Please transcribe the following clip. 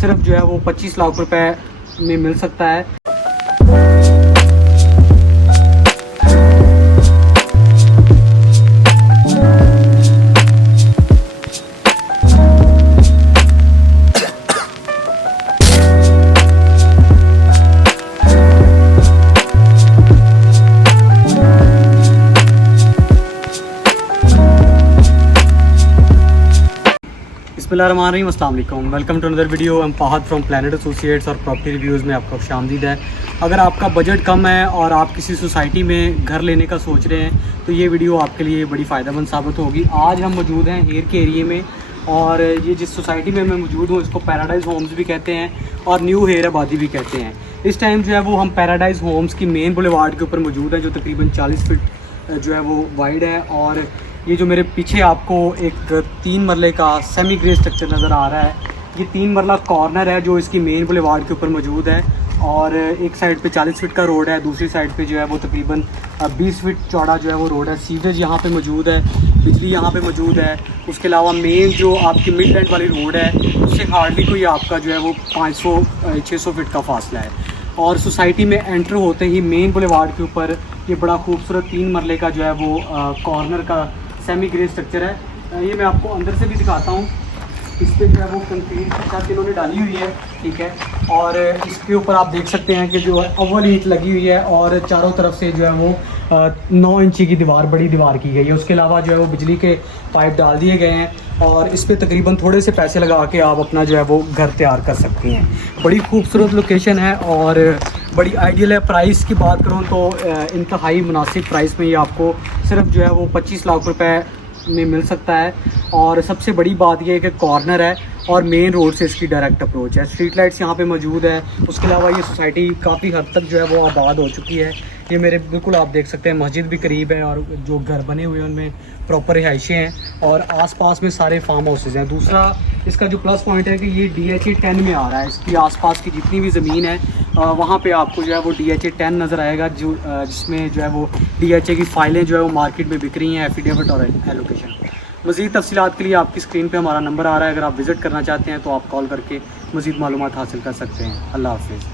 सिर्फ जो है वो 25 लाख रुपए में मिल सकता है। बिस्मिल्लाहिर्रहमानिर्रहीम, अस्सलाम वालेकुम, welcome to another video. I am Fahad from Planet Associates और प्रॉपर्टी रिव्यूज़ में आपका खुशामदीद है। अगर आपका बजट कम है और आप किसी सोसाइटी में घर लेने का सोच रहे हैं तो ये वीडियो आपके लिए बड़ी फ़ायदेमंद साबित होगी। आज हम मौजूद हैं हेर के एरिए में और ये जिस सोसाइटी में मैं मौजूद हूँ इसको पैराडाइज़ होम्स भी कहते हैं और न्यू हेर आबादी भी कहते हैं। इस टाइम जो है वो हम पैराडाइज़ होम्स की मेन बुलेवार्ड के ऊपर मौजूद हैं जो तकरीबन 40 फीट जो है वो वाइड है। और ये जो मेरे पीछे आपको एक 3 मरले का सेमी ग्रे स्ट्रक्चर नज़र आ रहा है, ये 3 मरला कॉर्नर है जो इसकी मेन बुलेवार्ड के ऊपर मौजूद है। और एक साइड पे 40 फीट का रोड है, दूसरी साइड पे जो है वो तकरीबन 20 फीट चौड़ा जो है वो रोड है। सीवरेज यहाँ पे मौजूद है, बिजली यहाँ पे मौजूद है। उसके अलावा मेन जो आपकी मिड एंड वाली रोड है उससे हार्डली कोई आपका जो है वो 500-600 फीट का फासला है। और सोसाइटी में एंटर होते ही मेन बुलेवार्ड के ऊपर ये बड़ा खूबसूरत 3 मरले का जो है वो कॉर्नर का सेमी ग्रे स्ट्रक्चर है। ये मैं आपको अंदर से भी दिखाता हूँ। इस पर जो है वो कंक्रीट की छत इन्होंने डाली हुई है, ठीक है। और इसके ऊपर आप देख सकते हैं कि जो है अव्वल ईंट लगी हुई है और चारों तरफ से जो है वो 9 इंची की दीवार, बड़ी दीवार की गई है। उसके अलावा जो है वो बिजली के पाइप डाल दिए गए हैं और इस पर तकरीबन थोड़े से पैसे लगा के आप अपना जो है वो घर तैयार कर सकते हैं। बड़ी खूबसूरत लोकेशन है और बड़ी आइडियल है। प्राइस की बात करूँ तो इंतहाई मुनासिब प्राइस में ये आपको सिर्फ जो है वो 25 लाख रुपए में मिल सकता है। और सबसे बड़ी बात यह है कि कॉर्नर है और मेन रोड से इसकी डायरेक्ट अप्रोच है। स्ट्रीट लाइट्स यहाँ पे मौजूद है। उसके अलावा ये सोसाइटी काफ़ी हद तक जो है वो आबाद हो चुकी है। ये मेरे बिल्कुल आप देख सकते हैं मस्जिद भी करीब है और जो घर बने हुए हैं उनमें प्रॉपर रिहाइशें हैं और आसपास में सारे फार्म हाउसेज हैं। दूसरा इसका जो प्लस पॉइंट है कि ये DHA 10 में आ रहा है। इसकी आसपास की जितनी भी ज़मीन है वहाँ पे आपको जो है वो DHA 10 नज़र आएगा, जो जिसमें जो है वो DHA की फ़ाइलें जो है वो मार्केट में बिक रही हैं, एफिडेविट और एलोकेशन। मज़ीद तफसीलात के लिए आपकी स्क्रीन पे हमारा नंबर आ रहा है। अगर आप विज़िट करना चाहते हैं तो आप कॉल करके मज़ीद मालूमात हासिल कर सकते हैं। अल्लाह हाफ़िज़।